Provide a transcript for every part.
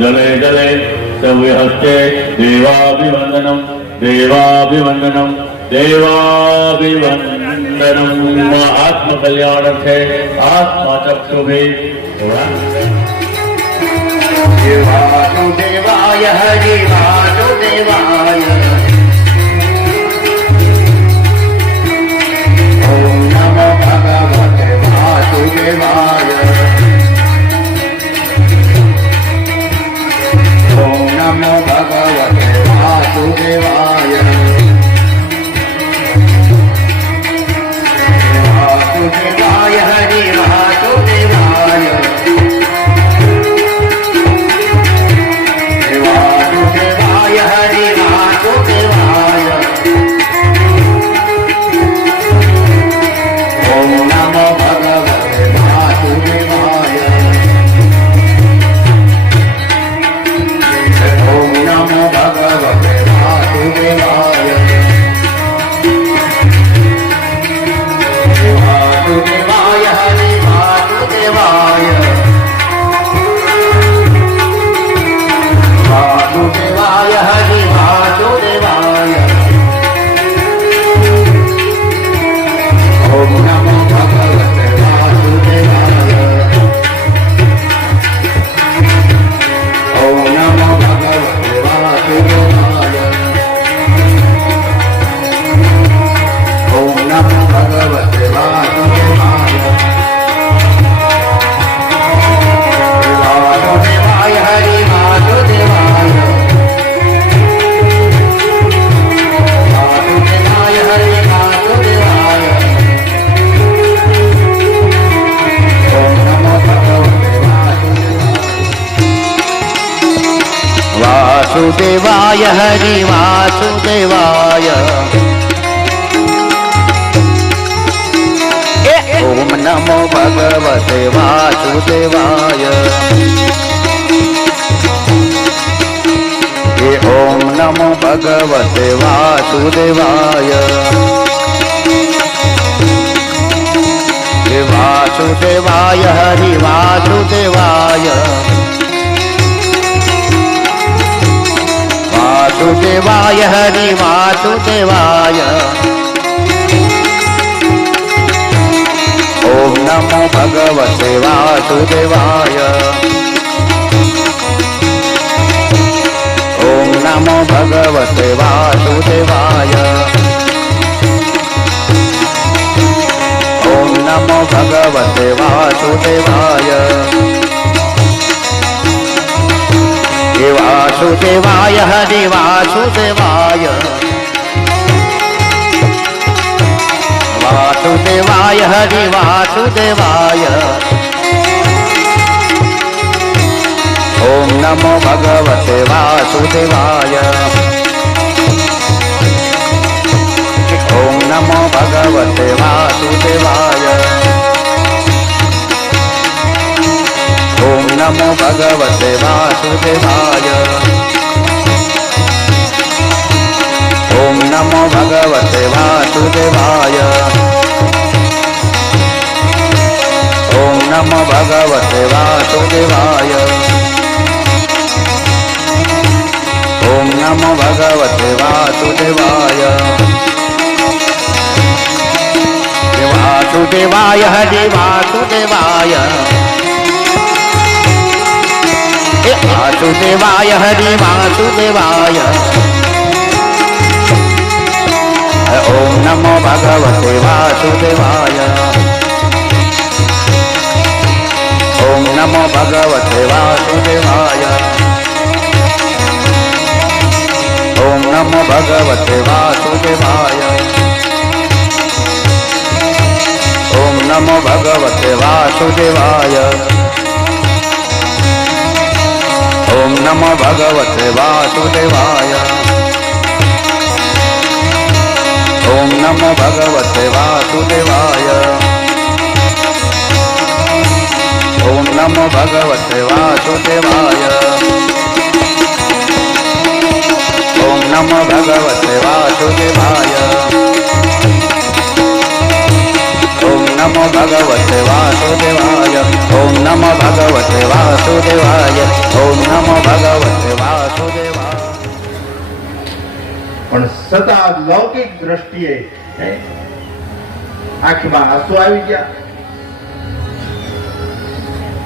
जले जले सव्यहस्ते देवाभिवंदनम देवाभिवंदनम देवाभिवंदनम आत्म कल्याणार्थे आत्मा चक्षुभि वासुदेवाय हरि वासुदेवाय ओम नमो भगवते वासुदेवाय ओम नमो भगवते वासुदेवाय वासुदेवाय हरि वासुदेवाय वासुदेवाय हरि वासुदेवाय ओम नमो भगवते वासुदेवाय ओम नमो भगवते वासुदेवाय वासुदेवाय हरि वासुदेवाय वासुदेवाय हरि वासुदेवाय ओम नमो भगवते वासुदेवाय ओम नमो भगवते वासुदेवाय ओम नमो भगवते वासुदेवाय वासुदेवाय हरि वासुदेवाय वासुदेवाय हरि वासुदेवाय ओम नमो भगवते वासुदेवाय हरि वासुदेवाय ओम नमो भगवते वासुदेवाय ओम नमो भगवते वासुदेवाय वासुदेवाय हरि वासुदेवाय वासुदेवाय हरि वासुदेवाय ओम नमो भगवते वासुदेवाय ओम नमो भगवते वासुदेवाय ओम नमो भगवते वासुदेवाय वासुदेवाय हरि वासुदेवाय वासुदेवाय हरि वासुदेवाय ओम नमो भगवते वासुदेवाय ओम नमो भगवते वासुदेवाय ओम નમો ભગવતે વાસુદેવાય ઓમ નમો ભગવતે વાસુદેવાય ઓમ નમો ભગવતે વાસુદેવાય ઓમ નમો ભગવતે વાસુદેવાય વાસુદેવાય હરિ વાસુદેવાય વાસુદેવાય હરિ વાસુદેવાય ઓમ નમો ભગવતે વાસુદેવાય ઓમ નમો ભગવતે વાસુદેવાય ઓમ નમો ભગવતે વાસુદેવાય ઓમ નમો ભગવતે વાસુદેવાય ઓમ નમો ભગવતે વાસુદેવાય ઓમ નમો ભગવતે વાસુદેવાય ઓમ નમો ભગવતે વાસુદેવાય ઓમ નમો ભગવતે વાસુદેવાય ઓમ નમો ભગવતે વાસુદેવાય ઓમ નમો ભગવતે વાસુદેવાય ઓમ નમો ભગવતે વાસુદેવાય પણ સદા લૌકિક દ્રષ્ટિએ આંખમાં આંસુ આવી ગયા.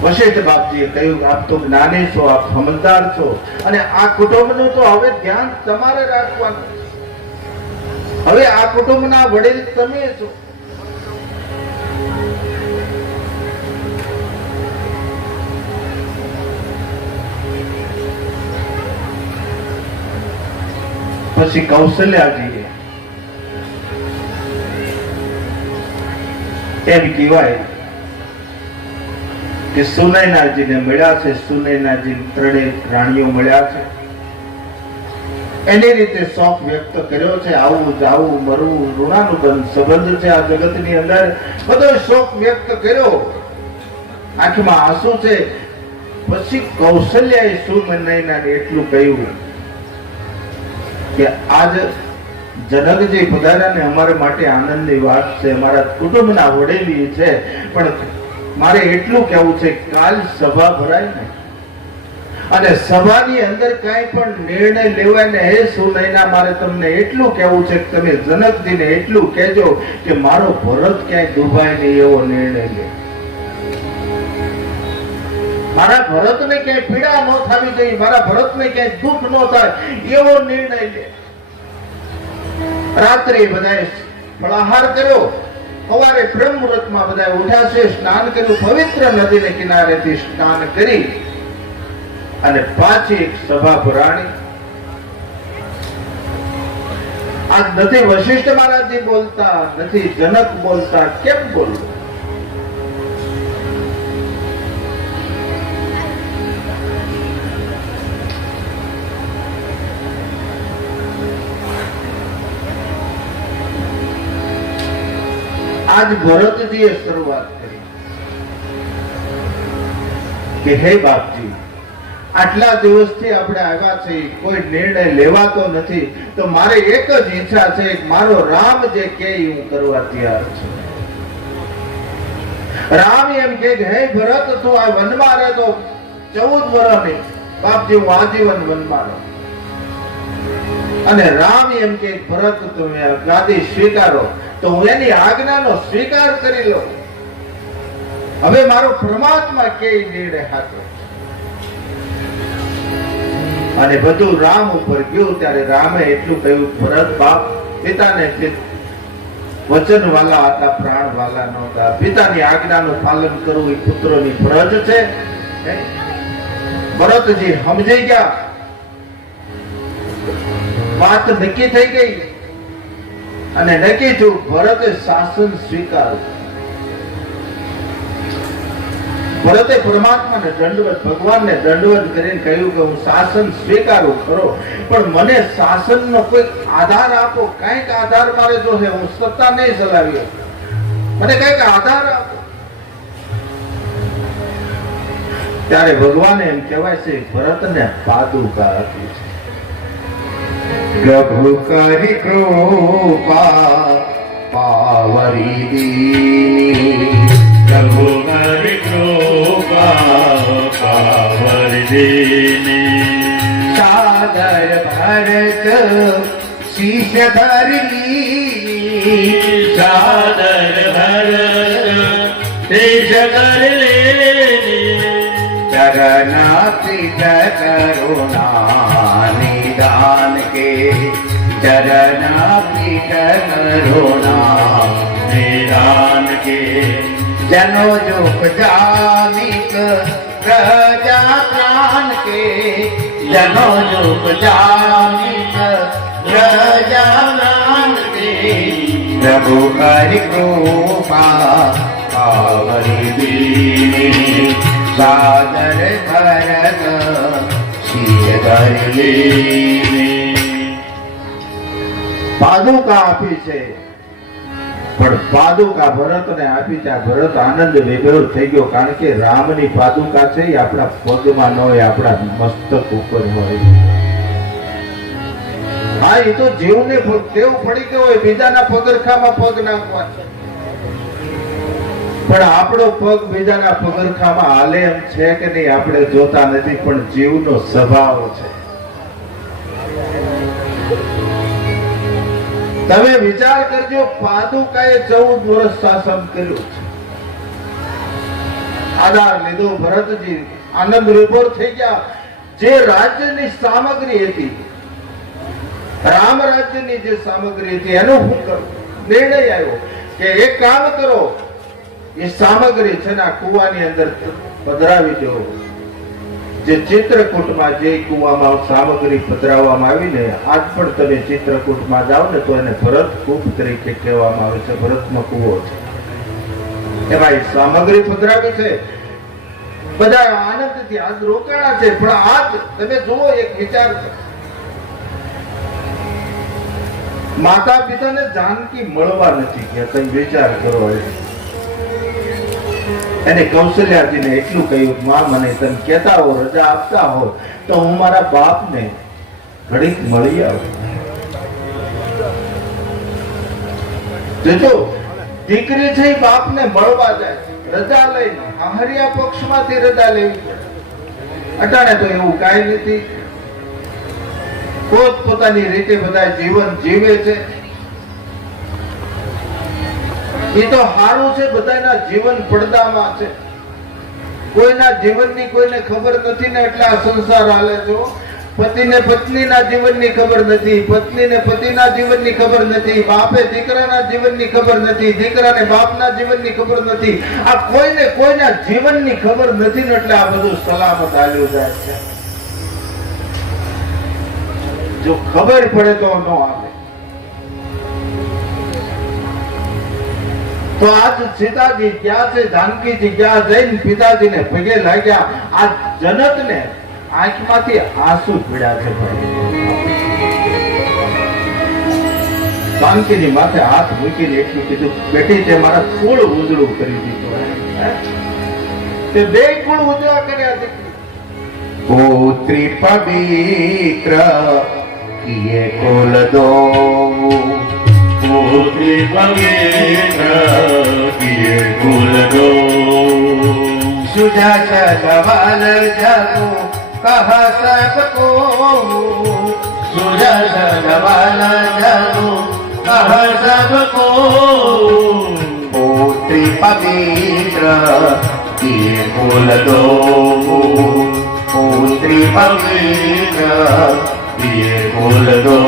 વશિષ્ઠ બાપજીએ કહ્યું આપ તો જ્ઞાની છો, આપ સમજદાર છો અને આ કુટુંબનું તો હવે ધ્યાન તમારે રાખવાનું. હવે આ કુટુંબના વડીલ તમે છો. પછી કૌશલ્યાજીએ એમ કહેવાય કે સુનયનાજીને મળ્યા છે, સુનયનાજી ત્રણેય રાણીઓ મળ્યા છે, એની રીતે શોખ વ્યક્ત કર્યો છે. આવું જાવું મરવું ઋણાનુબંધ સંબંધ છે આ જગતની અંદર, બધો શોખ વ્યક્ત કર્યો, આંખમાં આંસુ છે. પછી કૌશલ્યાએ સુનયનાને એટલું કહ્યું કે આજ જનકજી પધાર્યા ને અમારા માટે આનંદની વાત છે, અમારા કુટુંબના વડેલી છે, પણ મારે એટલું કહેવું છે કાલ સભા ભરાય ને અને સભાની અંદર કાંઈ પણ નિર્ણય લેવાય ને હે સુનયના મારે તમને એટલું કહેવું છે કે તમે જનકજીને એટલું કહેજો કે મારો ભરત ક્યાંય ડૂબાય નહીં એવો નિર્ણય લે. મારા ભરતને ક્યાંય પીડા ન થવી જોઈએ, મારા ભરતને ક્યાંય દુઃખ ન થાય એવો નિર્ણય લે. રાત્રે બધાએ ફળાહાર કર્યો, સવારે બ્રહ્મ મુહૂર્તમાં બધા ઉઠ્યા છે, સ્નાન કર્યું, પવિત્ર નદીને કિનારેથી સ્નાન કરી અને પાછી એક સભા ભરાણી. આજ નથી વશિષ્ઠ મહારાજજી બોલતા, નથી જનક બોલતા, કેમ બોલવું? આજ ભરતજીએ શરૂઆત કરી કે હે બાપજી, આટલા દિવસથી આપણે આવ્યા છે, કોઈ નિર્ણય લેવાતો નથી, તો મારે એક જ ઈચ્છા છે કે મારો રામ જે કહે હું કરવા તૈયાર છું. રામ એમ કે હે ભરત તું આ વનમાં રહે તો 14 વર્ષની, બાપજી હું આજીવન વનમાં રહું. અને રામ એમ કે ભરત તમે આ ગાદી સ્વીકારો, તો હું એની આજ્ઞાનો સ્વીકાર કરી લઉં. હવે મારો પરમાત્મા કે નિર્ણય હાથો. અને બધું રામ ઉપર ગયું ત્યારે રામે એટલું કહ્યું, ભરત બાપ પિતાને વચન વાલા હતા, પ્રાણ વાલા નહોતા. પિતાની આજ્ઞાનું પાલન કરવું એ પુત્રોની ફરજ છે. ભરતજી સમજી ગયા, વાત નક્કી થઈ ગઈ અને નક્કી થયું ભરતે શાસન સ્વીકાર્યું. ભરતે પરમાત્માને દંડવત, ભગવાનને દંડવત કરીને કહ્યું કે હું શાસન સ્વીકારું ખરો, પણ મને શાસનનો કોઈ આધાર આપો, કઈક આધાર મારે જોશે. હું સત્તા નહીં ચલાવી, મને કઈક આધાર આપો. ત્યારે ભગવાને એમ કહેવાય છે ભરતને પાદુકા આપી છે પ્રભુ કરી કૃપા પાવરી દીની પ્રભુ કરી કૃપા પાવર્ધિની સાદર ભરત શીશ ધરી સાદર ભરત દેશ કર લેની ચરના પીઠ કરુણા નિદાન કે ચરના પીઠ કરુણા નિદાન કે જનો જોગ જામિક પ્રજા પ્રાણ કે જનો જોગ જામિક પ્રજા પ્રાણ કે પ્રભુ કરી કૃપા પાવરી દીની સાદર ભરત શિય કરી પાદુકા આપી છે પણ પાદુકા ભરતને આપી છે. ભરત આનંદ વિભોર થઈ ગયો કારણ કે રામની પાદુકા છે એ આપણા પગમાં ન હોય, આપણા મસ્તક ઉપર હોય. હા, એ તો જીવને ટેવ પડી ગયો હોય બીજાના પગરખામાં પગ નાખવા, પણ આપણો પગ બીજાના પગરખામાં હાલે એમ છે કે નહીં આપણે જોતા નથી, પણ જીવનો સ્વભાવ છે. તમે વિચાર કરજો, પાદુકાએ 14 વર્ષ શાસન કર્યું છે. આધાર લીધો ભરતજી, આનંદ વિભોર થઈ ગયા. જે રાજ્યની સામગ્રી હતી, રામ રાજ્યની જે સામગ્રી હતી એનો શું કરવું? નિર્ણય આવ્યો કે એક કામ કરો, એ સામગ્રી છે ને કુવાની અંદર પધરાવી દો. જે ચિત્રકૂટમાં જે કુવામાં સામગ્રી પધરાવવામાં આવી ને, આજ પણ તમે ચિત્રકૂટમાં જાઓ ને તો એને ભરત કૂપ તરીકે કહેવામાં આવે છે. ભરતનો કૂવો છે, એમાં સામગ્રી પધરાવી છે. બધા આનંદથી આજ રોકાણા છે. પણ આજ તમે જુઓ, એક વિચાર છે, માતા પિતાને જાનકી મળવા નથી ગયા. તમે વિચાર કરો, એને કૌશલ્યાજીને એટલું કહ્યું, માં મને તમે કહેતા હો, રજા આપતા હો તો હું મારા બાપને ઘડીક મળી આવું. જોજો, દીકરી છે બાપને મળવા જાય, રજા લઈને આહરિયા પક્ષમાંથી રજા લેવી પડે. અટાણે તો એવું કાંઈ નથી, પોત પોતાની રીતે બધા જીવન જીવે છે. એ તો સારું છે, બધાના જીવન પડદામાં છે. કોઈના જીવનની કોઈને ખબર નથી ને એટલે આ સંસાર હાલે છે. પતિને પત્નીના જીવનની ખબર નથી, પત્નીને પતિના જીવનની ખબર નથી, બાપે દીકરાના જીવનની ખબર નથી, દીકરાને બાપના જીવનની ખબર નથી. આ કોઈને કોઈના જીવનની ખબર નથી ને એટલે આ બધું સલામત હાલ્યું જાય છે. જો ખબર પડે તો ન આવે. તો આજ સીતાજી ક્યાં છે, જાનકીજી ક્યાં, જઈને પિતાજીને પગે લાગ્યા. આ જનકને આંખમાંથી આંસુ પડ્યા છે ભાઈ. જાનકીની માથે હાથ મૂકીને એટલું કીધું, બેટી તે મારા કુળ ઉજળું કરી દીધું. તે બે કુળ ઉજળા કર્યા. દીકરી પુત્રી પવિત્ર કિએ કુલ દો, પુત્રી પવિત્ર કિએ કુલ દો, સુજા સગવાલ જગો કહ સબકો, સુજા સગવાલ જગો કહ સબકો, પુત્રી પવિત્ર કિએ કુલ દો, પુત્રી પવિત્ર કિએ કુલ દો.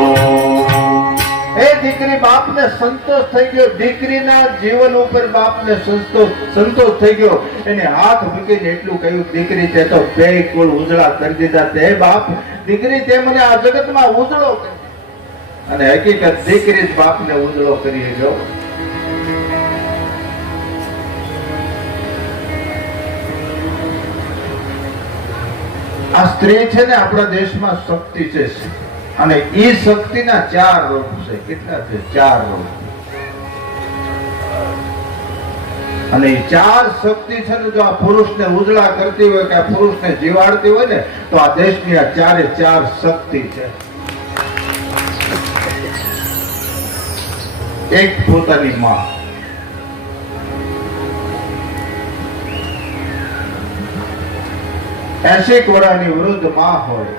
એ દીકરી બાપને સંતોષ થઈ ગયો, દીકરીના જીવન ઉપર બાપને સંતોષ થઈ ગયો. એને હાથ મૂકીને એટલું કહ્યું, દીકરી તે તો બે કુળ ઉજળા કરી દીધા. તે બાપ, દીકરી તે મને આ જગતમાં ઉજળો કરી. અને હકીકત દીકરી જ બાપને ઉજળો કરી ગયો. આ સ્ત્રી છે ને આપણા દેશમાં શક્તિ છે, અને એ શક્તિના 4 રૂપ છે. કેટલા છે? 4 રૂપ. અને એ ચાર શક્તિ છે ને જો આ પુરુષને ઉજળા કરતી હોય કે આ પુરુષને જીવાડતી હોય ને તો આ દેશની આ ચારે ચાર શક્તિ છે. એક પોતાની માં, એસી વર્ષની વૃદ્ધ માં હોય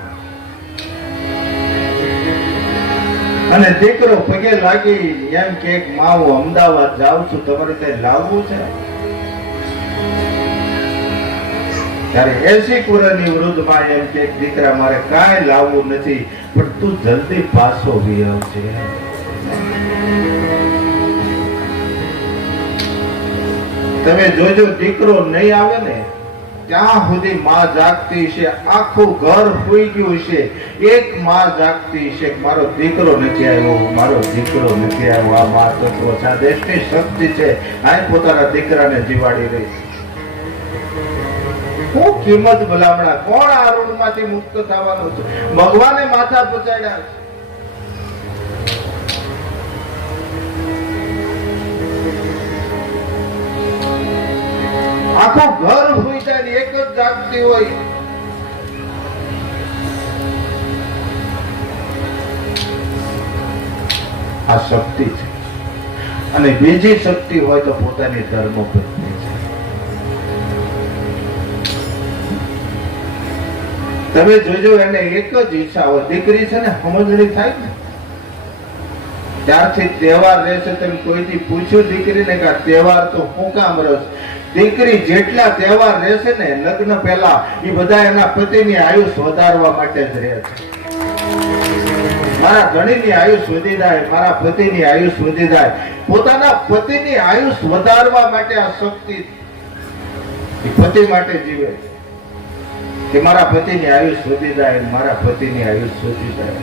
અને દીકરો પગે લાગી એમ કે માં હું અમદાવાદ જાઉં છું, તમારે કઈ લાવવું છે? ત્યારે 80 વર્ષની વૃદ્ધ માં એમ કે દીકરા મારે કાંઈ લાવવું નથી, પણ તું જલ્દી પાછો વી આવજે. તમે જોજો દીકરો નહીં આવે ને ત્યાં સુધી માં જાગતી છે, આખું ઘર સુઈ ગયું છે, એક માં જાગતી છે મારો દીકરો નથી આવ્યો, મારો દીકરો નથી આવ્યો. આ માં તત્વ છે, આ દેશની શક્તિ છે. આ પોતાના દીકરાને જીવાડી રહી છે. શું કિંમત ભલામણા? કોણ આ ઋણમાંથી મુક્ત થવાનું છે? ભગવાને માથા પચાડ્યા છે. આખું ઘર સુઈ જાય એક જ જાગતી હોય. આ શક્તિ છે. અને બીજી શક્તિ હોય તો પોતાની ધર્મ પત્ની છે. તમે જોજો એને એક જ ઈચ્છા હોય, દીકરી છે ને સમજણી થાય ને ત્યારથી તહેવાર રહેશે. તમે કોઈથી પૂછ્યું દીકરીને કે તહેવાર તો શું કામ રસ? દીકરી જેટલા તહેવાર રહેશે ને લગ્ન પહેલા એ બધા એના પતિની આયુષ વધારવા માટે જ રહે છે. મારા ધણીની આયુષ વધી જાય, મારા પતિની આયુષ વધી જાય. પોતાના પતિની આયુષ વધારવા માટે આ શક્તિ પતિ માટે જીવે કે મારા પતિની આયુષ વધી જાય, મારા પતિની આયુષ વધી જાય.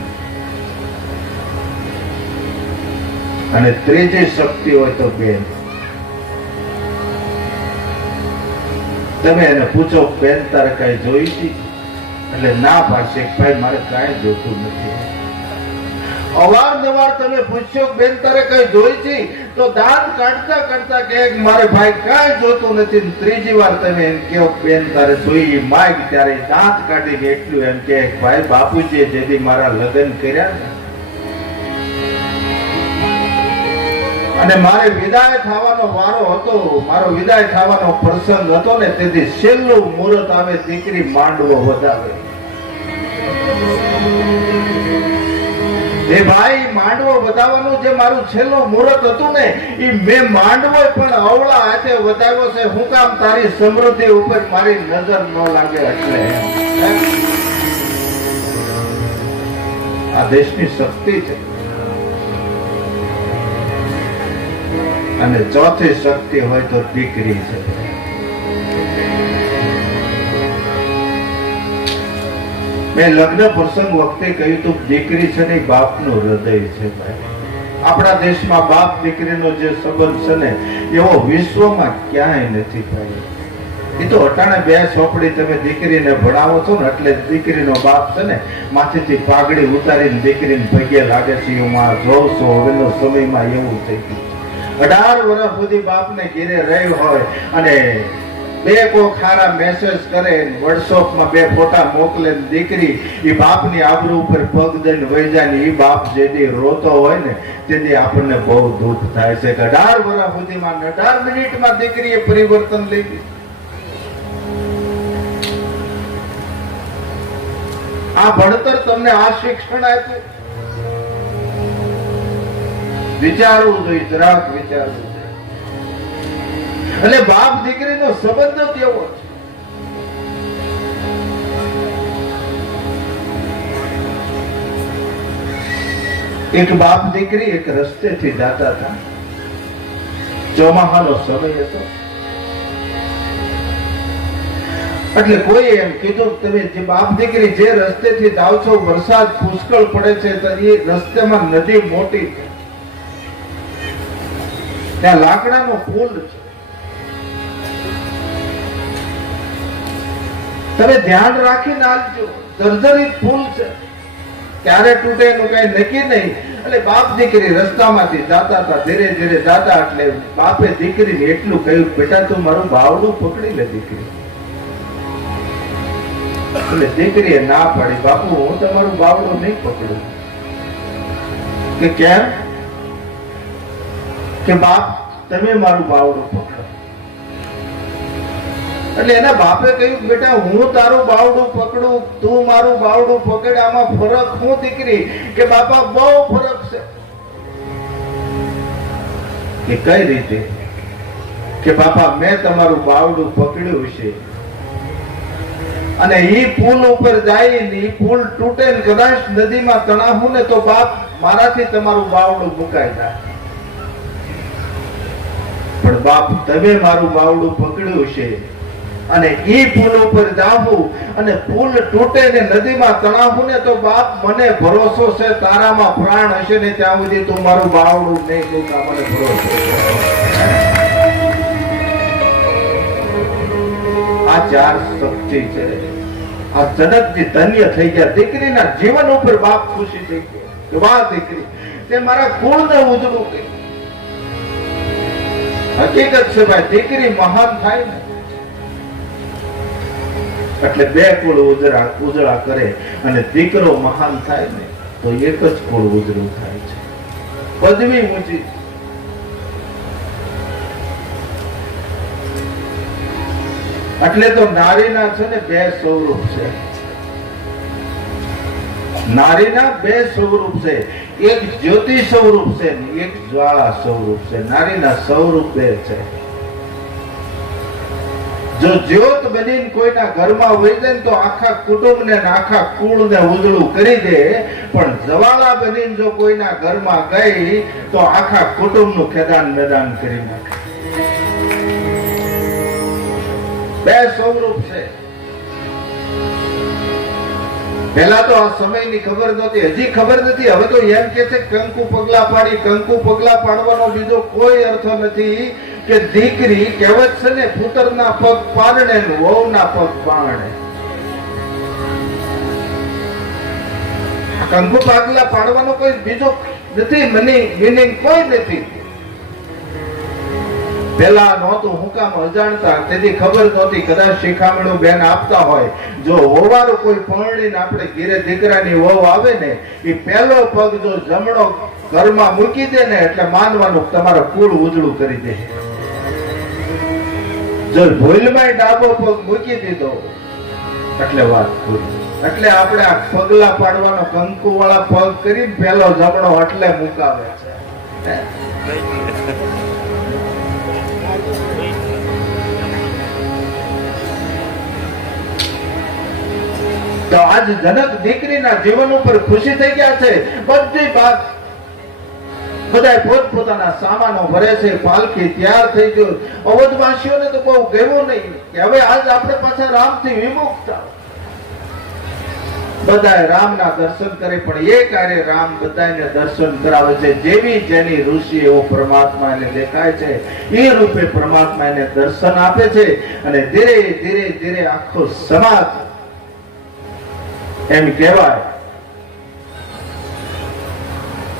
અને ત્રીજી શક્તિ હોય તો બેન. તમે એને પૂછો બેન તારે કઈ જોઈ હતી એટલે ના પાડશે ભાઈ મારે કાંઈ જોતું નથી. અવારનવાર તમે પૂછ્યો બેન તારે કઈ જોઈ છે તો દાંત કાઢતા કાઢતા કે મારે ભાઈ કાંઈ જોતું નથી. ત્રીજી વાર તમે એમ કહો બેન તારે જોઈ માગ ત્યારે દાંત કાઢીને એટલું એમ કે ભાઈ બાપુજીએ જેથી મારા લગ્ન કર્યા ને અને મારે વિદાય થવાનો વારો હતો, મારો વિદાય થવાનો પ્રસંગ હતો ને તેથી છેલ્લું મુહૂર્ત આવે દીકરી માંડવો વધાવે. એ ભાઈ માંડવો વધાવવાનું જે મારું છેલ્લું મુહૂર્ત હતું ને એ મેં માંડવો પણ અવળા હાથે વધાવ્યો છે. હું કામ તારી સમૃદ્ધિ ઉપર મારી નજર ન લાગે એટલે. આ દેશની શક્તિ છે. અને ચોથી શક્તિ હોય તો દીકરી છે. મેં લગ્ન પ્રસંગ વખતે કહ્યું તું દીકરી છે ને બાપનું હૃદય છે. ભાઈ આપણા દેશમાં બાપ દીકરીનો જે સંબંધ છે ને એવો વિશ્વમાં ક્યાંય નથી. ભાઈ એ તો અટાણે બે ચોપડી તમે દીકરીને ભણાવો છો ને એટલે દીકરીનો બાપ છે ને માથેથી પાઘડી ઉતારીને દીકરીને પગે લાગે છે. હું જોઉં છું હવેનો સમયમાં એવું થઈ ગયું. 18 વર્ષ સુધી બાપને ઘેરે રહી હોય અને બે કો ખારા મેસેજ કરે, વોટ્સએપમાં 2 ફોટા મોકલે, દીકરી એ બાપની આબરૂ ઉપર પગ દઈને વહી જાય ને એ બાપ જેથી રોતો હોય ને તેથી આપણને બહુ દુઃખ થાય છે કે 18 વર્ષ સુધીમાં 18 મિનિટમાં દીકરીએ પરિવર્તન લઈ લીધું. આ ભણતર તમને આ શિક્ષણ આપ્યું. વિચારવું જોઈએ, જરાક વિચારવું જોઈએ. એટલે બાપ દીકરીનો સંબંધ કેવો છે? એક બાપ દીકરી એક રસ્તેથી જતા હતા. ચોમાહાનો સમય હતો એટલે કોઈ એમ કીધું તમે જે બાપ દીકરી જે રસ્તેથી જાઓ છો વરસાદ પુષ્કળ પડે છે તો એ રસ્તેમાં નદી મોટી છે, ત્યાં લાકડાનો પુલ છે, તમે ધ્યાન રાખીને આવજો. જર્જરિત પુલ છે ક્યારે તૂટે એનું કઈ નક્કી નહીં. એટલે બાપ દીકરી રસ્તામાંથી જાતા હતા, ધીરે ધીરે જાતા એટલે બાપે દીકરીને એટલું કહ્યું, બેટા તું મારું બાવડું પકડી લે દીકરી. એટલે દીકરીએ ના પાડી, બાપુ હું તમારું બાવડું નહીં પકડું. કે કેમ? કે બાપ તમે મારું બાવડું પકડો. એટલે એના બાપે કહ્યું, બેટા હું તારું બાવડું પકડું, તું મારું બાવડું પકડ, આમાં ફરક શું દીકરી? કે બાપા બહુ ફરક છે. કે કઈ રીતે? કે બાપા મેં તમારું બાવડું પકડ્યું છે અને ઈ પુલ ઉપર જાય ને ઈ પુલ તૂટે ને કદાચ નદીમાં તણાવું ને તો બાપ મારાથી તમારું બાવડું મુકાઈ જાય. પણ બાપ તમે મારું બાવડું પકડ્યું છે અને ઈ પુલ ઉપર જાવું અને પુલ તૂટે ને નદીમાં તણાવું ને તો બાપ મને ભરોસો છે તારામાં પ્રાણ હશે ને ત્યાં સુધી તું મારું બાવડું નહીં મૂકા, મને ભરોસો છે. આ ચાર શક્તિ છે. આ જનકજી ધન્ય થઈ ગયા. દીકરીના જીવન ઉપર બાપ ખુશી થઈ ગયા. વાહ દીકરી, તે મારા કુળને ઉજળું કર્યું. હકીકત છે ભાઈ, દીકરી મહાન થાય ને એટલે બે કુળ ઉજળા કરે અને દીકરો મહાન થાય ને તો એક જ કુળ ઉજળું થાય છે. પદવી ઊંચી. એટલે તો નારીના છે ને બે સ્વરૂપ છે. નારીના બે સ્વરૂપ છે. એક જ્યોતિ સ્વરૂપ છે ને એક જ્વાળા સ્વરૂપ છે. નારીના સ્વરૂપ બે છે. જો જ્યોત બનીને કોઈના ઘરમાં વહી જાય ને તો આખા કુટુંબને આખા કુળને ઉજળું કરી દે, પણ જ્વાળા બનીને જો કોઈના ઘરમાં ગઈ તો આખા કુટુંબનું ખેદાન મેદાન કરી નાખે. બે સ્વરૂપ છે. પહેલા તો આ સમયની ખબર નહોતી, હજી ખબર નથી. હવે તો એમ કે છે કંકુ પગલા પાડી. કંકુ પગલા પાડવાનો બીજો કોઈ અર્થ નથી કે દીકરી કહેવત છે ને, પુત્રના પગ પારણે વહુના પગ પારણે. કંકુ પગલા પાડવાનો કોઈ બીજો નથી, મિનિંગ કોઈ નથી. પેલા નહોતું, હું કામ અજાણતા, તેથી ખબર નહોતી. કદાચ શિખામણું બેન આપતા હોય, જો હોવાનું કોઈ પરણીને આપણે ઘીરે દીકરાની વહુ આવે ને, એ પહેલો પગ જો જમણો ઘરમાં મૂકી દે ને એટલે માનવાનું તમારો કુળ ઉજળું કરી દે. જો ભૂલમાં ડાબો પગ મૂકી દીધો એટલે વાત પૂરી. એટલે આપણે આ પગલા પાડવાનો કંકુ વાળા પગ કરીને પહેલો જમણો એટલે મુકાવે છે. તો આજ જનક દીકરીના જીવન ઉપર ખુશી થઈ ગયા છે. બધી વાત બધા પોતપોતાના સામાનો ભરે છે. પાલખી તૈયાર થઈ ગયો. અવધવાસીઓને તો બહુ ગેવું નહીં કે હવે આજ આપણે પાછા રામથી વિમુખ થાવ. બધા રામના દર્શન કરે, પણ એ કાર્ય રામ બધાને દર્શન કરાવે છે. જેવી જેની ઋષિ એવો પરમાત્મા એને દેખાય છે. એ રૂપે પરમાત્મા એને દર્શન આપે છે અને ધીરે ધીરે ધીરે આખો સમાજ એમ કહેવાય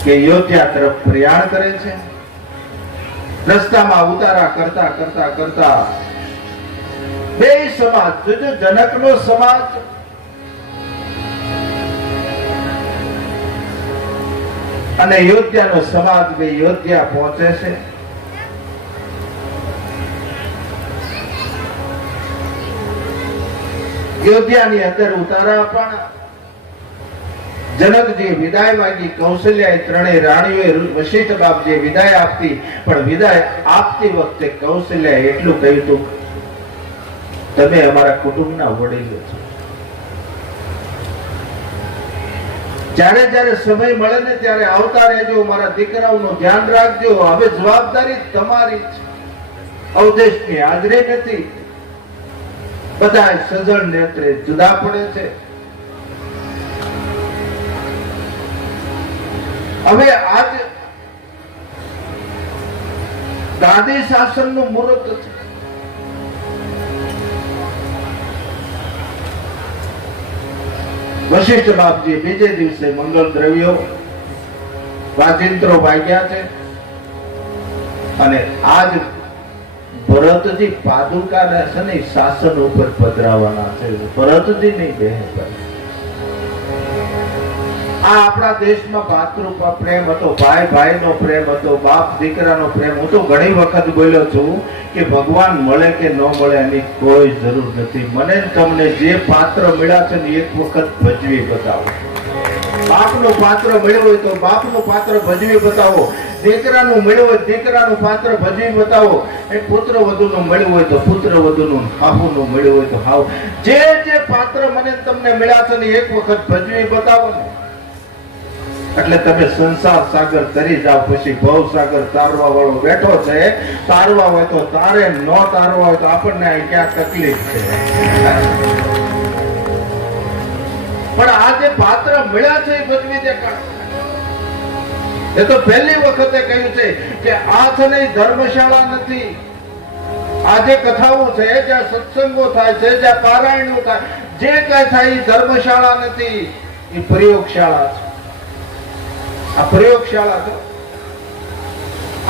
કે યોધ્યા તરફ પ્રયાણ કરે છે. રસ્તામાં ઉતારા કરતા કરતા કરતા બે સમાજ, જનકનો સમાજ અને યોધ્યાનો સમાજ બે યોધ્યા પહોંચે છે. યોધ્યાની અંદર ઉતારા પણ જનકજી વિદાય માંગી. કૌશલ્યા ત્રણેય રાણીઓએ વશિષ્ઠ બાપજીએ વિદાય આપતી, પણ વિદાય આપતી વખતે કૌશલ્યા એટલું કહ્યું હતું, તમે અમારા કુટુંબના વડીલો છો. જ્યારે જ્યારે સમય મળે ને ત્યારે આવતા રહેજો, મારા દીકરાઓનું ધ્યાન રાખજો. હવે જવાબદારી તમારી છે. અવદેશની હાજરી નથી. બધા સજળ નેત્રે જુદા પડે છે. હવે આજ ગાદી શાસનનું મુહૂર્ત છે. વશિષ્ઠ બાપજી બીજે દિવસે મંગળ દ્રવ્યો વાજિંત્રો વાગ્યા છે અને આજ ભરતજી પાદુકાના છે ને શાસન ઉપર પધરાવાના છે. ભરતજી નહીં બેહે. આ આપણા દેશમાં ભાતૃ પ્રેમ હતો, ભાઈ ભાઈનો પ્રેમ હતો, બાપ દીકરાનો પ્રેમ. હું તો ઘણી વખત બોલ્યો છું કે ભગવાન મળે કે ન મળે એની કોઈ જરૂર નથી. મને તમને જે પાત્ર મળ્યા છે ને એક વખત ભજવી બતાવો. બાપનું પાત્ર મળ્યું હોય તો બાપનું પાત્ર ભજવી બતાવો. દીકરાનું મળ્યું હોય દીકરાનું પાત્ર ભજવી બતાવો. એ પુત્ર વધુનું મળ્યું હોય તો પુત્ર વધુનું, હાહુનું મળ્યું હોય તો હાવ. જે જે પાત્ર મને તમને મળ્યા છે ને એક વખત ભજવી બતાવો ને એટલે તમે સંસાર સાગર તરી જાવ. પછી ભવ સાગર તારવા વાળો બેઠો છે. તારવા હોય તો તારે, ન તારવા હોય તો આપણને ક્યાં તકલીફ છે. પણ આ જે પાત્ર મળ્યા છે એ ભજવી દેખાડો. એ તો પહેલી વખતે કહ્યું છે કે આ છે ને ધર્મશાળા નથી. આ જે કથાઓ છે, જ્યાં સત્સંગો થાય છે, જ્યાં પારાયણો થાય, જે કઈ થાય એ ધર્મશાળા નથી, એ પ્રયોગશાળા છે. આ પ્રયોગશાળા છે.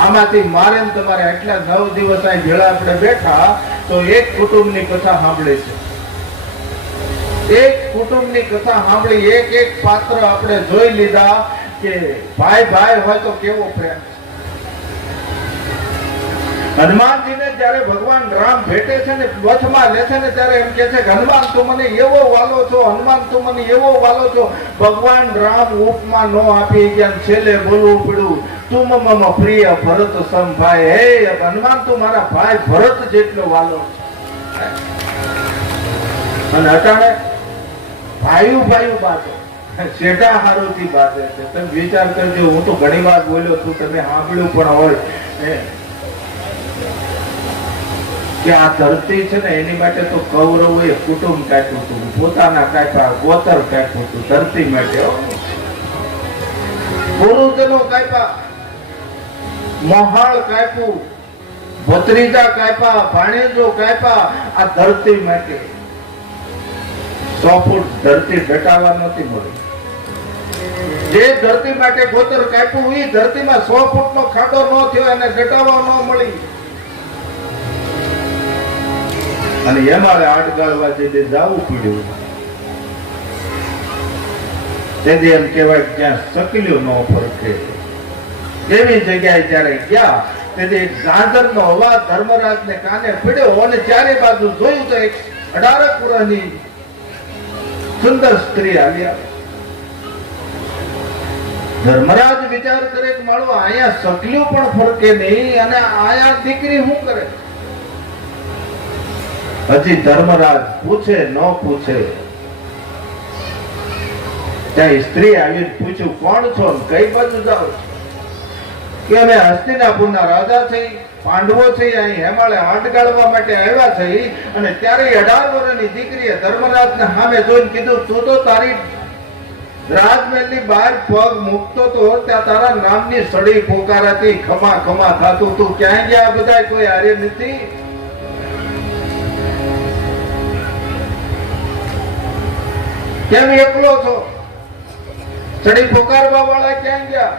આમાંથી મારે તમારે એટલા 9 દિવસ અહીં ભેળા આપણે બેઠા તો એક કુટુંબની કથા સાંભળી છે. એક કુટુંબની કથા સાંભળી, એક એક પાત્ર આપણે જોઈ લીધા કે ભાઈ ભાઈ હોય તો કેવો પ્રેમ. હનુમાનજીને જયારે ભગવાન રામ ભેટે છે ને, વચમાં લે છે ને, ત્યારે એમ કે છે કે હનુમાન તું મને એવો વાલો છો, હનુમાન તું મને એવો વાલો છો. ભગવાન રામ ઉપમા નો આપી ગયા. છેલ્લે બોલવું પડ્યું તું મમ પ્રિય ભરત સમ ભાઈ. હે હનુમાન તું મારા ભાઈ ભરત જેટલો વાલો. અને અટાણે ભાઈયું ભાઈયું બાતો શેઠા હારુથી બાતે છે. તમે વિચાર કરજો. હું તો ઘણી વાર બોલ્યો છું, તમે સાંભળ્યું પણ હોય કે આ ધરતી છે ને એની માટે તો કૌરવોએ કુટુંબ કાપ્યું હતું, પોતાના કાપ્યા, ગોતર કાપ્યું હતું ધરતી માટે. ગુરુજનો કાપ્યા, મોહાળ કાપ્યું, ભત્રીજા કાપ્યા, ભાણેજો કાપ્યા આ ધરતી માટે. 100 ફૂટ ધરતી ડટાવા નથી મળી. જે ધરતી માટે ગોતર કાપ્યું એ ધરતીમાં 100 ફૂટનો ખાડો ન થયો, એને ડટાવા ન મળી. અને એમાં આટગાળવા જે જવું પડ્યું. તેથી એમ કહેવાય ક્યાં સકલ્યું ન ફરકે. એવી જગ્યાએ જયારે ગયા તેથી ગાંધરનો અવાજ ધર્મરાજને કાને પડ્યો અને ચારે બાજુ જોયું તો એક 18 વર્ષની સુંદર સ્ત્રી આવી. ધર્મરાજ વિચાર કરે કે મારું આયા સકલ્યું પણ ફરકે નહીં અને આયા દીકરી શું કરે. હજી ધર્મરાજ પૂછે ન પૂછે ત્યાં સ્ત્રી આવીને પૂછ્યું કોણ છો, કઈ બાજુ જાઓ છો? કે અમે હસ્તિનાપુરના રાજા છે, પાંડવો છે, અહીં હેમાળે આંટગાળવા માટે આવ્યા છે. અને ત્યારે 18 વર્ષની દીકરીએ ધર્મરાજને સામે જોઈને કીધું તું તો તારી રાજમહેલની બહાર પગ મૂકતો તો ત્યાં તારા નામની સડી પોકારાતી, ખમા ખમા થાતું. તું ક્યાં ગયા? બધા કોઈ હારે નથી. કેમ એકલો છો? ચડી પોકારવા વાળા ક્યાં ગયા?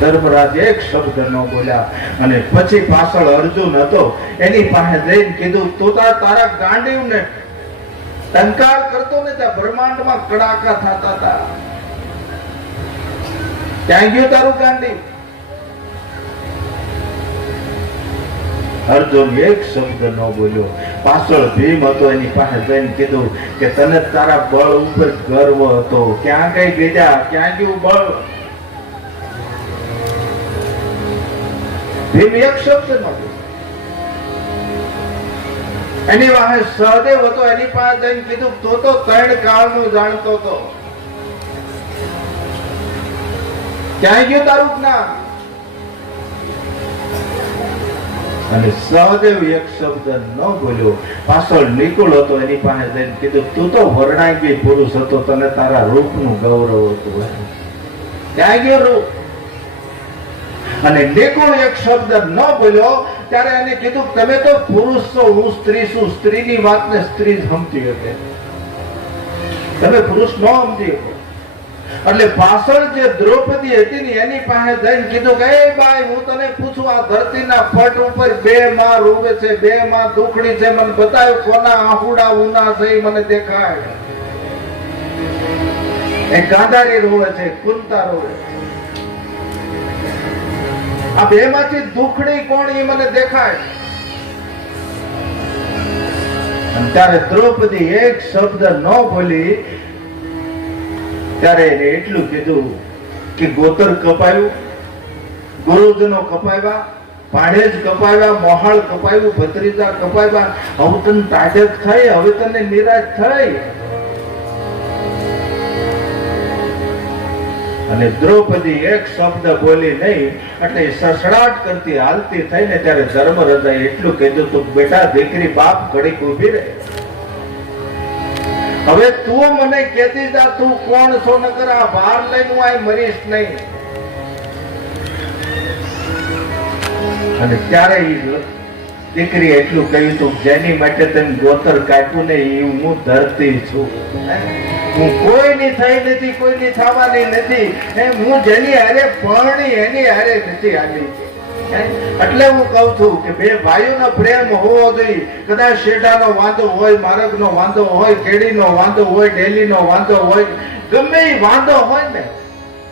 ધર્મરાજ એક શબ્દ ન બોલ્યા. અને પછી પાછળ અર્જુન હતો, એની પાસે જઈને કીધું તું તારા ગાંડીવને ટંકાર કરતો ને ત્યાં બ્રહ્માંડમાં કડાકા થતા હતા. ક્યાં ગયું તારું ગાંડીવ? અર્જુન એક શબ્દ ન બોલ્યો. પાછળ ભીમ હતો, એની પાસે જઈને કીધું કે તને તારા બળ ઉપર ગર્વ હતો, ક્યાં કઈ ગયા? ક્યાં ગયું બળ? ભીમ એક શબ્દ ન બોલ્યો. એની વાહે સહદેવ હતો, એની પાસે જઈને કીધું તો 3 કાળનું જાણતો હતો, ક્યાં ગયું તારું જ્ઞાન? અને સહદેવ એક શબ્દ ન બોલ્યો. પાછળ નિકુળ હતો, એની પાસે જઈને કીધું તું તો વર્ણાંગી પુરુષ હતો, તને તારા રૂપનું ગૌરવ હતું, ક્યાં ગયો રૂપ? અને નિકુળ એક શબ્દ ન બોલ્યો. ત્યારે એને કીધું તમે તો પુરુષ છો, હું સ્ત્રી છું. સ્ત્રીની વાતને સ્ત્રી સમજી હતી. તમે પુરુષ ન સમજી શકો. એટલે પાછળ જે દ્રૌપદી હતી ને એની પાસે જઈને કીધું કે એ બાઈ હું તને પૂછું આ ધરતીના પટ ઉપર બે માં રોવે છે, બે માં દુખડી છે, મને બતાવ કોના આહુડા ઉના છે એ મને દેખાય. એ ગાંધારી રોવે છે, કુંતા રોવે છે. આ બે માંથી દુખડી કોણ એ મને દેખાય. અને ત્યારે દ્રૌપદી એક શબ્દ ન બોલી. ત્યારે એને એટલું કીધું કે ગોતર કપાયું, ગુરુજનો કપાવ્યા, ભાણેજ કપાવ્યા, મોહાળ કપાયું, ભત્રીજા કપાવ્યા, હવે તને તાજક થઈ, હવે તને નિરાશ થઈ. અને દ્રૌપદી એક શબ્દ બોલી નહીં એટલે સસડાટ કરતી હાલતી થઈને ત્યારે ધર્મરાજાએ એટલું કીધું તું બેટા દીકરી બાપ ઘડીક ઊભી રહે. હવે તું મને કહેતી જા તું કોણ છો, નકર આ ભાર લઈને હું અહીં મરીશ નહીં. અને ત્યારે દીકરી એટલું કહ્યું તું જેની માટે તને ગોતર કાઢ્યું ને એ હું ધરતી છું. હું કોઈની થઈ નથી, કોઈની થવાની નથી. હું જેની હારે પરણી એની હારે નથી આવી. એટલે હું કઉ છું કે બે ભાઈઓનો પ્રેમ હોવો જોઈએ. કદાચ શેઢાનો વાંધો હોય, માર્ગનો વાંધો હોય, કેડીનો વાંધો હોય, ડેલીનો વાંધો હોય, ગમે એ વાંધો હોય ને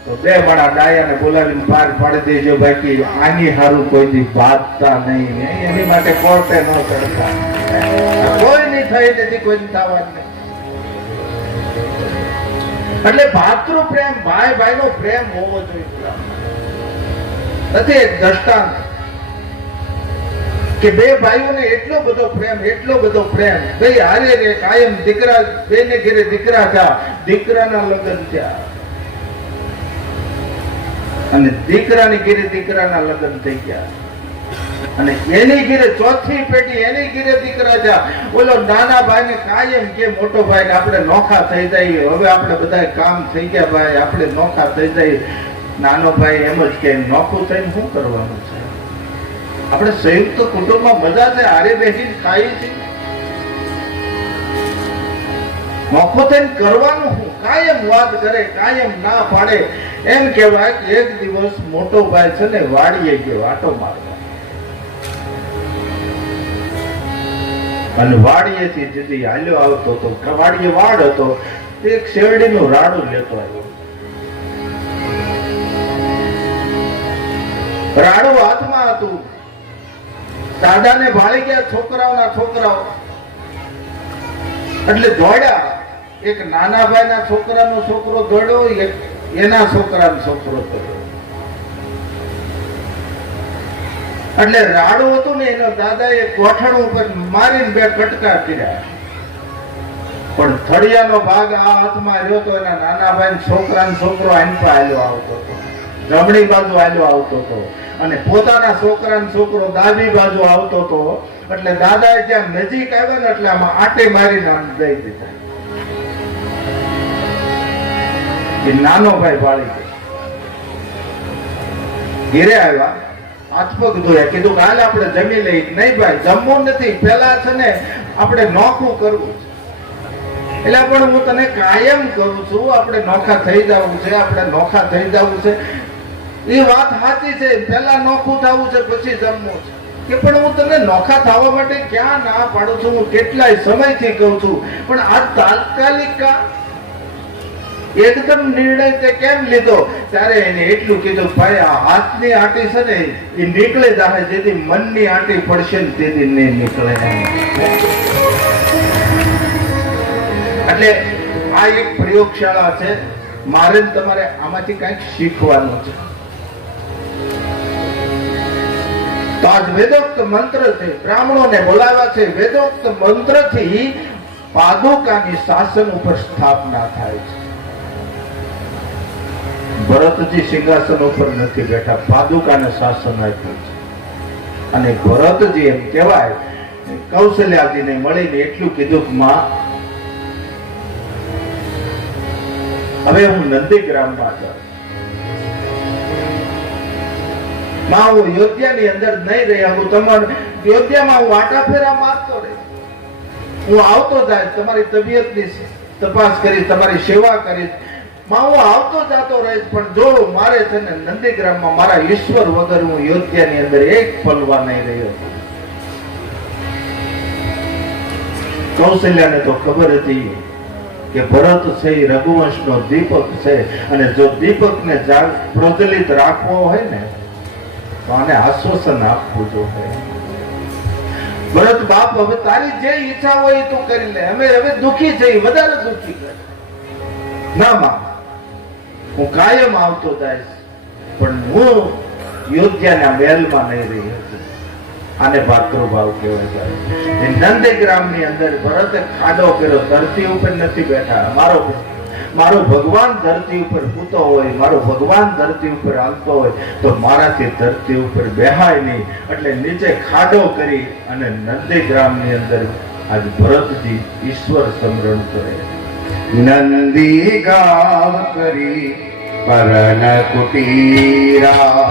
તો બે માળા ડાયાને બોલાવીને પાર પાડી દેજો. બાકી આની હારું કોઈ બાંધતા નહીં. એની માટે કોર્ટે ન ચડતા. કોઈની થઈ નથી, કોઈની થવાની નહીં. એટલે ભાતૃ પ્રેમ, ભાઈ ભાઈ નો પ્રેમ હોવો જોઈએ. નથી એક દ્રષ્ટાંત કે બે ભાઈઓને એટલો બધો પ્રેમ, એટલો બધો પ્રેમ, બે હારે રે કાયમ. દીકરા બે ને ઘેરે દીકરા થયા, દીકરાના લગ્ન થયા. અને દીકરાની ઘેરે દીકરાના લગ્ન થઈ ગયા. અને એની ઘેરે ચોથી પેઢી એની ઘેરે દીકરા થયા. બોલો નાના ભાઈ ને કાયમ કે મોટો ભાઈ ને આપણે નોખા થઈ જાય, હવે આપણે બધા કામ થઈ ગયા ભાઈ, આપણે નોખા થઈ જાય. નાનો ભાઈ એમ જ કે નોખું થઈને શું કરવાનું છે? આપણે સંયુક્ત કુટુંબમાં મજા છે, હારે બેસીને ખાઈ છે. નોખું થઈને કરવાનું શું? કાયમ વાત કરે, કાયમ ના પાડે. એમ કહેવાય કે એક દિવસ મોટો ભાઈ છે ને વાડીએ ગયો આટો મારવા. અને વાડીએથી જેથી હાલ્યો આવતો હતો, વાડીએ વાડ હતો, એક શેરડીનું રાડું લેતો આવ્યો. રાડું હાથમાં હતું. દાદાને ભાળી ગયા છોકરાઓના છોકરાઓ. એટલે દોડ્યા. એક નાના ભાઈના છોકરાનો છોકરો દોડ્યો, એના છોકરાનો છોકરો દોડ્યો. એટલે રાડું હતું ને એનો દાદાએ ગોઠણ ઉપર મારીને બે કટકા કર્યા. પણ થળિયાનો ભાગ આ હાથમાં રહ્યો તો એના નાના ભાઈ છોકરાનો છોકરો આનપા હાલ્યો આવતો હતો, જમણી બાજુ હાલ્યો આવતો હતો. અને પોતાના છોકરાનો છોકરો ડાબી બાજુ આવતો હતો. એટલે દાદાએ જ્યાં નજીક આવ્યા ને એટલે આમાં આટે મારીને આમ દઈ દીધા. એ નાનો ભાઈ ભાળી ગયો. ઘેરે આવ્યા, હાથ પગ ધોયા, કીધું કે હાલ આપણે જમી લઈ. નહીં ભાઈ, જમવું નથી, પેલા છે ને આપણે નોખું કરવું છે. એટલે પણ હું તને કાયમ કરું છું, આપણે નોખા થઈ જવું છે, આપણે નોખા થઈ જવું છે. એ વાત સાચી છે, પેલા નોખું થવું છે, પછી જમવું છે. કે પણ હું તને નોખા થવા માટે ક્યાં ના પાડું છું? હું કેટલાય સમયથી કહું છું. પણ આ તાત્કાલિક એકદમ નિર્ણય તે કેમ લીધો? ત્યારે એને એટલું કીધું ભાઈ આ હાથની આંટી છે ને એ નીકળે જાય, જેથી મનની આંટી પડશે ને તેથી નહીં નીકળે. એટલે આ એક પ્રયોગશાળા છે. મારે તમારે આમાંથી કંઈક શીખવાનું છે. તો આજ વેદોક્ત મંત્ર છે, બ્રાહ્મણોને બોલાવ્યા છે. વેદોક્ત મંત્રથી પાદુકાની શાસન ઉપર સ્થાપના થાય છે. ભરતજી સિંહાસન ઉપર નથી બેઠા, પાદુકાને શાસન આપ્યું છે. અને ભરતજી એમ કહેવાય કૌશલ્યાજીને મળીને એટલું કીધું કે માં હવે હું નંદીગ્રામમાં જાઉં. માં હું યોધ્યાની અંદર નહીં રહ્યા, હું તમારે યોધ્યામાં હું આટા ફેરા મારતો રહે, હું આવતો જાય. તમારી તબિયતની તપાસ કરી, તમારી સેવા કરી, હું આવતો જાતો રહીશ, પણ જો મારે છે ને નંદીગ્રામમાં મારા ઈશ્વર વગર હું યોધ્યાની અંદર એક પલવા નહીં રહ્યો. કૌશલ્યાને તો ખબર હતી કે ભરત છે એ રઘુવંશનો દીપક છે, અને જો દીપકને પ્રજ્વલિત રાખવો હોય ને તો આને આશ્વાસન આપવું જોઈએ. ભરત બાપ, હવે તારી જે ઈચ્છા હોય એ તું કરી લે, અમે હવે દુખી છે, વધારે દુખી કર. ના માં, હું કાયમ આવતો જઈશ, પણ હું યોધ્યાના મહેલમાં નહીં રહી હતી. આને ભાતૃભાવ કહેવાય. નંદીગ્રામની અંદર ભરતે ખાડો કર્યો, ધરતી ઉપર નથી બેઠા. મારો ભગવાન ધરતી ઉપર સૂતો હોય, મારો ભગવાન ધરતી ઉપર હાલતો હોય તો મારાથી ધરતી ઉપર બેહાય નહીં. એટલે નીચે ખાડો કરી અને નંદીગ્રામની અંદર આજ ભરતજી ઈશ્વર સ્મરણ કરે. નંદી ગામ કરી પરન કુટીરા,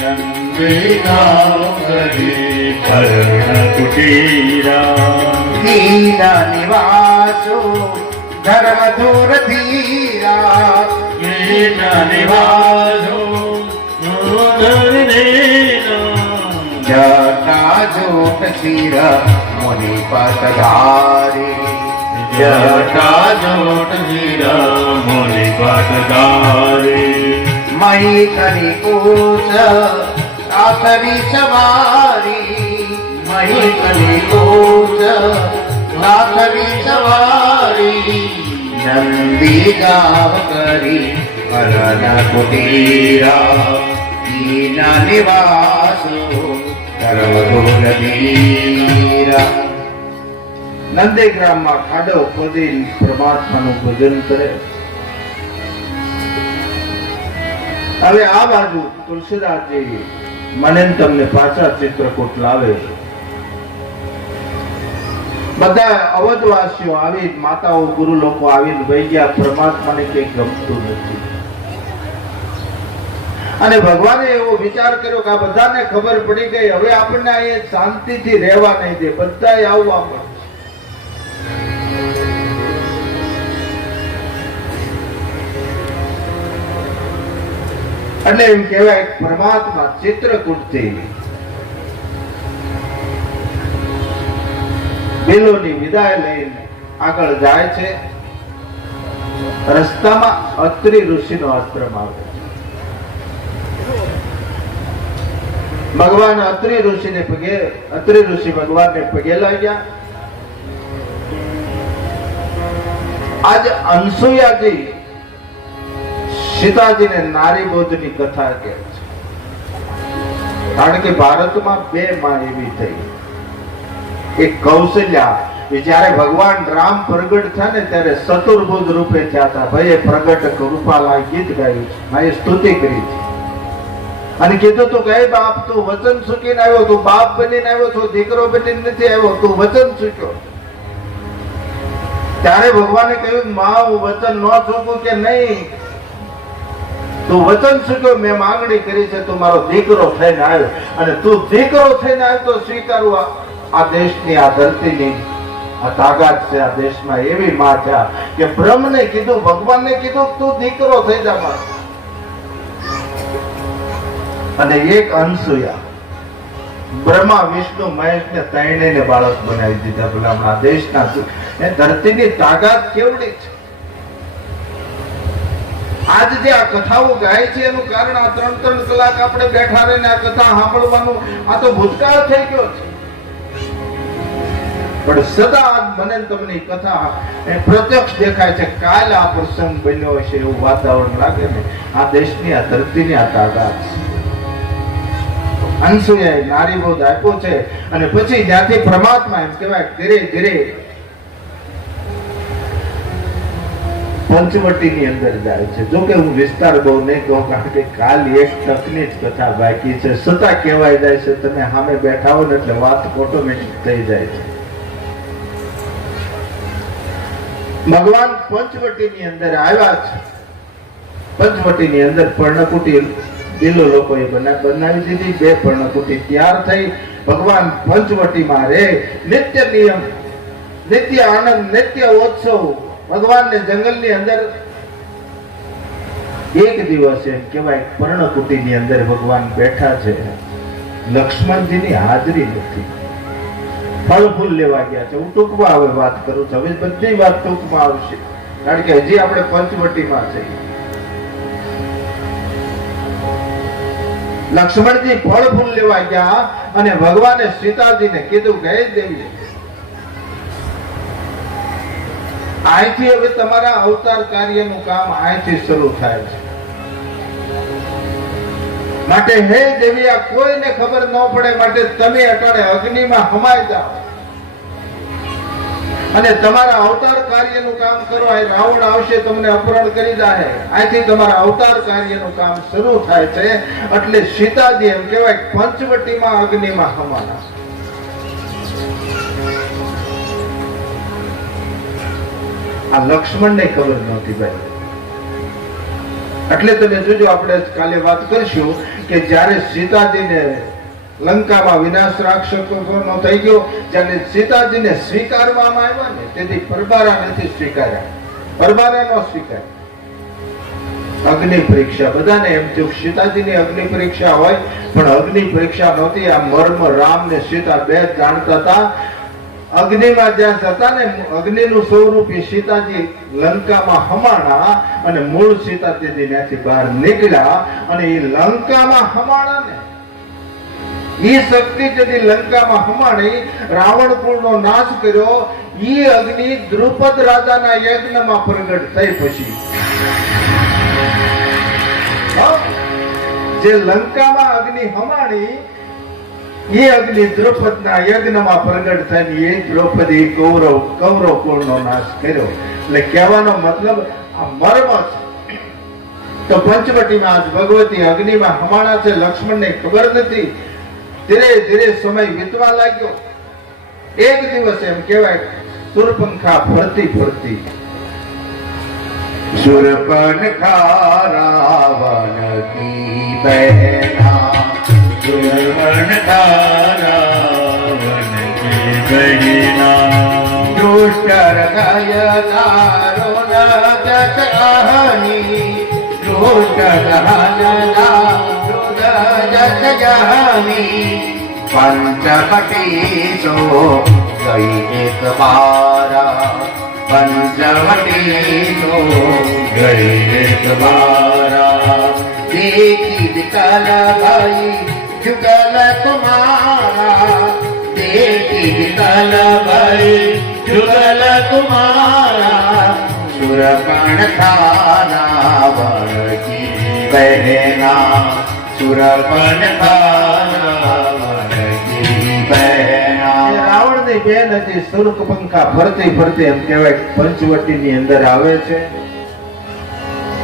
નંદી ગામ કરી પરન કુટીરા, દીના નિવાસો ધર્મ ધૂર ધીરા, દીના નિવાસો જટા જોટ શિર મુનિ પતધારી, જટા જોટ હીરા મોલી પાટધારી, મહી કરી કુશ કાતરી સવારી, મહી કરી કુશ કાતરી સવારી, નંદી ગામ કરી પરન કુટીરા, દીના નિવાસો ધર્મધૂર ધીરા. નંદીગ્રામમાં ખાડો ખોદી પરમાત્માનું ભજન કરે. હવે આ બાજુ તુલસીદાસજી મને ને તમને પાછા ચિત્રકૂટ લાવે. બધા અવધવાસીઓ આવી, માતાઓ ગુરુ લોકો આવીને વહી ગયા. પરમાત્માને કઈ ગમતું નથી. અને ભગવાને એવો વિચાર કર્યો કે આ બધાને ખબર પડી ગઈ, હવે આપણને અહીંયા શાંતિથી રહેવા નહીં દે, બધાએ આવવા પડે. એટલે એમ કહેવાય પરમાત્મા ચિત્રકૂટથી બેલોની વિદાય લઈને આગળ જાય છે. રસ્તામાં અત્રિ ઋષિનો આશ્રમ આવે છે. ભગવાન અત્રિ ઋષિ ભગવાનને પગે લાગ્યા. આજ અનસુયાજી સીતાજીને નારી બોધની કથા કહે છે. કારણ કે ભારતમાં બે માં એવી થઈ. એક કૌશલ્યા, જ્યારે ભગવાન રામ પ્રગટ થયા ને ત્યારે ચતુર્ભુજ રૂપે થયા હતા. ભાઈ પ્રગટ કૃપાલા ગીત ગાયું છે, મેં સ્તુતિ કરી છે અને કીધું તું કે બાપ, તું વચન ચૂકીને આવ્યો, તું બાપ બનીને આવ્યો છો, દીકરો બનીને નથી આવ્યો, તું વચન ચૂક્યો. ત્યારે ભગવાને કહ્યું, માં હું વચન ન ચૂકું કે નહીં, તું વચન ચૂક્યો, મેં માંગણી કરી છે, તું મારો દીકરો થઈને આવ્યો, અને તું દીકરો થઈને આવ્યો તો સ્વીકારવું. આ દેશની, આ ધરતીની આ તાકાત છે. આ દેશમાં એવી માં છે કે બ્રહ્મને કીધું, ભગવાનને કીધું તું દીકરો થઈ જા માં. અને એક અનસુયા બ્રહ્મા વિષ્ણુ મહેશ ને ત્રણેયને બાળક બનાવી દીધા. પેલા આપણા દેશના ધરતીની તાકાત કેવડી છે. આજ જે આ કથાઓ ગાય છે એનું કારણ આ 3-3 કલાક આપણે બેઠા રહીને આ કથા સાંભળવાનું, આ તો ભૂતકાળ થઈ ગયો છે. પણ સદા મને તમને કથા પ્રત્યક્ષ દેખાય છે. કાલ આ પ્રસંગ બન્યો છે એવું વાતાવરણ લાગે ને. આ દેશની, આ ધરતીની આ તાકાત છે. અનસુયાએ નારી બોધ આપ્યો છે. અને પછી જ્યાંથી પરમાત્મા એમ કહેવાય ધીરે ધીરે પંચવટીની અંદર જાય છે. જો કે હું વિસ્તાર બહુ નહીં કહું, કારણ કે કાલ એક તકની જ કથા બાકી છે. છતાં કહેવાય જાય છે, તમે સામે બેઠા હો ને એટલે વાત ઓટોમેટિક થઈ જાય છે. ભગવાન પંચવટીની અંદર આવ્યા છે. પંચવટીની અંદર પર્ણકુટી દિલો લોકોએ બનાવી દીધી. 2 પર્ણકુટી તૈયાર થઈ. ભગવાન પંચવટીમાં રહે. નિત્ય નિયમ, નિત્ય આનંદ, નિત્ય ઉત્સવ, ભગવાનને જંગલની અંદર એક દિવસ એમ કહેવાય પર્ણકુટીની અંદર ભગવાન બેઠા છે. લક્ષ્મણજીની હાજરી નથી. ફળ ફૂલ લેવા ગયા છે. હું ટૂંકમાં હવે વાત કરું છું. હવે બધી વાત ટૂંકમાં આવશે, કારણ કે હજી આપણે પંચવટીમાં છે. લક્ષ્મણજી ફળ ફૂલ લેવા ગયા અને ભગવાને સીતાજીને કીધું કે હે દેવી, અહીંથી હવે તમારા અવતાર કાર્યનું કામ અહીંથી શરૂ થાય છે. માટે હે દેવી, આ કોઈને ખબર ન પડે માટે તમે અટાણે અગ્નિમાં હમાઈ જાઓ અને તમારા અવતાર કાર્યનું કામ કરો. આ રાવણ આવશે, તમને અપહરણ કરી જાહે. અહીંથી તમારા અવતાર કાર્યનું કામ શરૂ થાય છે. એટલે સીતાજી એમ કહેવાય પંચવટીમાં અગ્નિમાં હમાના. આ લક્ષ્મણને ખબર નહોતી ભાઈ. એટલે તમે જોજો, આપણે કાલે વાત કરીશું કે જ્યારે સીતાજીને લંકામાં વિનાશ રાક્ષસોનો થઈ ગયો, જ્યારે સીતાજીને સ્વીકારવામાં આવ્યા ને તેથી પરબારા નથી સ્વીકાર્યા. પરબારા નો સ્વીકાર. અગ્નિ પરીક્ષા બધાને એમ થયું સીતાજીની અગ્નિ પરીક્ષા હોય, પણ અગ્નિ પરીક્ષા નહોતી. આ મર્મ રામ ને સીતા બે જ જાણતા હતા. અગ્નિમાં જ્યાં જતા ને અગ્નિનું સ્વરૂપી સીતાજી લંકામાં હમાણા અને મૂળ સીતાજી ત્યાંથી બહાર નીકળ્યા અને એ લંકામાં હમાણા ને એ શક્તિ જેથી લંકામાં હમાણી રાવણ કુળનો નાશ કર્યો. એ અગ્નિ દ્રુપદ રાજાના યજ્ઞમાં પ્રગટ થઈ. પછી જે લંકામાં અગ્નિ હમાણી એ અગ્નિ દ્રૌપદના યજ્ઞમાં પ્રગટ થઈને એ દ્રૌપદી કૌરવ કુળનો નાશ કર્યો. એટલે કહેવાનો મતલબ આ મર્મ છે. તો પંચવટીમાં આજ ભગવતી અગ્નિમાં હમાણા છે. લક્ષ્મણને ખબર નથી. ધીરે ધીરે સમય વીતવા લાગ્યો. એક દિવસ એમ કહેવાય સુરપંખા ફરતી ફરતી સુરપંખા રાવણ કી બહેના, રાવણ કી બહેના, દુષ્ટ હૃદય તારો દસ કહાની, દુષ્ટ દસ જહાની, પંચવટી સો ગઈ એક બારા, પંચવટી સો ગઈ એક બારા, देखी विकल भाई जुगल तुम्हारा, देखी विकल भाई जुगल तुम्हारा, सुरपण था रावण की बहना, सुरपण था रावण की बहना. રાવણની બેન હતી. સુરપંખા ફરતી ફરતી એમ કહેવાય પંચવટીની અંદર આવે છે.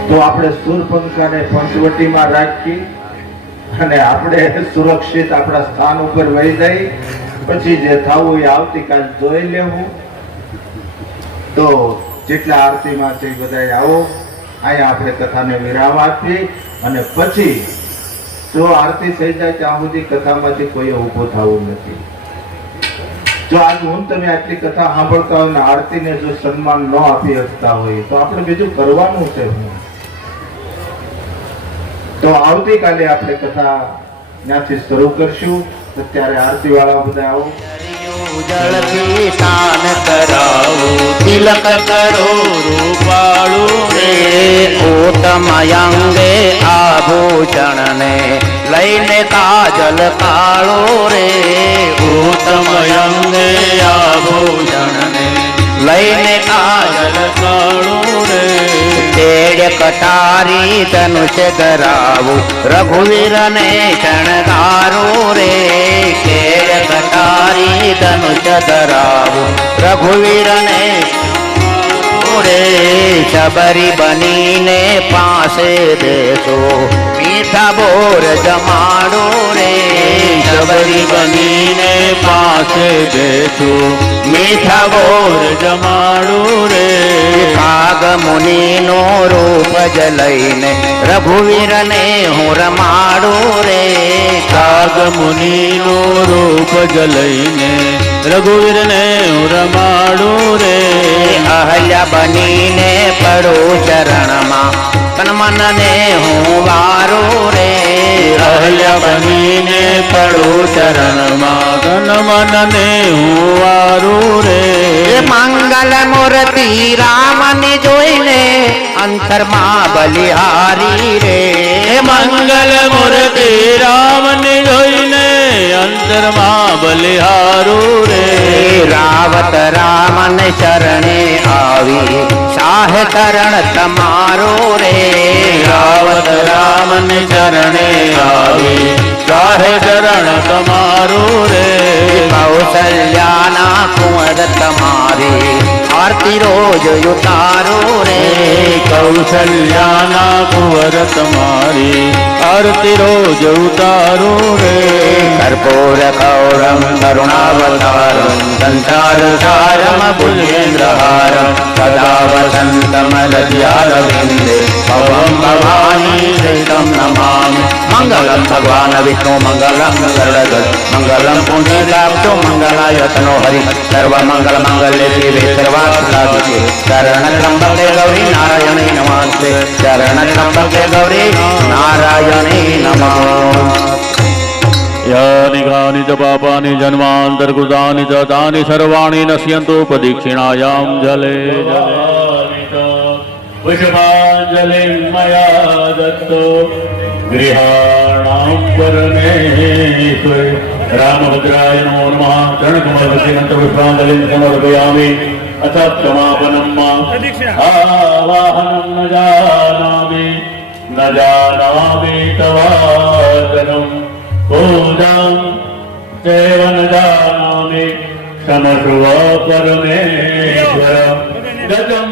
તો આપણે સુરપંખાને પંચવટીમાં રાખી અને આપણે સુરક્ષિત આપણા સ્થાન ઉપર વહી જઈ. પછી જે થવું એ આવતીકાલ જોઈ લેવું. તો જેટલા આરતીમાં છે બધા આવો. અહીંયા આપણે કથાને વિરામ આપી અને પછી જો આરતી થઈ જાય ત્યાં સુધી કથામાંથી કોઈ ઊભો થવું નથી. જો આજ હું તમે આટલી કથા સાંભળતા હોય ને આરતીને જો સન્માન ન આપી શકતા હોય તો આપણે બીજું કરવાનું છે હું. તો આવતીકાલે આપણે કથા ત્યાંથી શરૂ કરશું. અત્યારે આરતી વાળા બધા આવો. જળથી સ્નાન કરાવું, તિલક કરો રૂપાળું રે, ઉત્તમ અંગે આભૂષણ ને લઈને કાજલ કાળો રે, ઉત્તમ અંગે આભૂષણ ને લઈને કાજલ કાળો રે, તેડ કટારી ધનુષ ધરાવું, રઘુવીર ને શણગારું રે, તેડ કટારી ધનુષ ધરાવું, રઘુવીર ને રે, શબરી બનીને પાસે દેશો, મીઠા બોર જમાડો રે, શબરી બનીને પાસે દેશો, મીઠા બોર જમાડો રે, કાગ મુનિનો રૂપ જ લઈને રઘુવીરને હું રમાડું રે કાગ મુનિનો રૂપ જ લઈને રઘુવીરને હું રમાડું રે અહલ્યા બનીને પડું ચરણમાં તન મનને હું વારું રે અહલ્યા બનીને પડું ચરણમાં તન મનને હું વારું રે મંગલ મૂર્તિ રામને જોઈને અંતરમાં બલિહારી રે મંગલ મૂર્તિ રામને જોઈને અંતરમાં બલિહારું રે રાવત રામને શરણે આવી શાહ કરણ તમારો રે રાવત રામને ચરણે આવી ચાહે ચરણ તમારું રે કૌશલ્યાના કુંવર તમારી આરતી રોજ ઉતારો રે કૌશલ્યાના કુંવર તમારી આરતી રોજ ઉતારું રે કર્પૂર ગૌરમ કરુણાવતારમ સંસાર સારમ ભુજેન્દ્રહારમ સદા વસંતમ લજ્જારવિંદે ભવમ ભવાની સહિતમ નમામિ મંગલમ ભગવાન વિષ્ણુ મંગલમ ગરુડધ્વજ મંગલમ પુંડરીકાક્ષો મંગલાયતનો હરિ સર્વ મંગલ મંગલ્ય શિવે સર્વાર્થસાધિકે ચરણ ત્રંબકે ગૌરી નારાયણે નમસ્તે ચરણ ત્રંબકે ગૌરી નારાયણે નમઃ यानि कानि च पापानि जन्मान्तर्कृतानि च तानि सर्वाणि नश्यन्तु प्रदक्षिणायां जले पुष्पाञ्जलिं मया दत्तो गृहाणां परमेश्वर रामभद्राय नमो नमः चरणकमलपुष्पाञ्जलिं समर्पयामि अथ क्षमापनं आवाहनं न जानामि तवादनम् पूजां चैव न जानामि क्षमस्व परमेश्वर गजं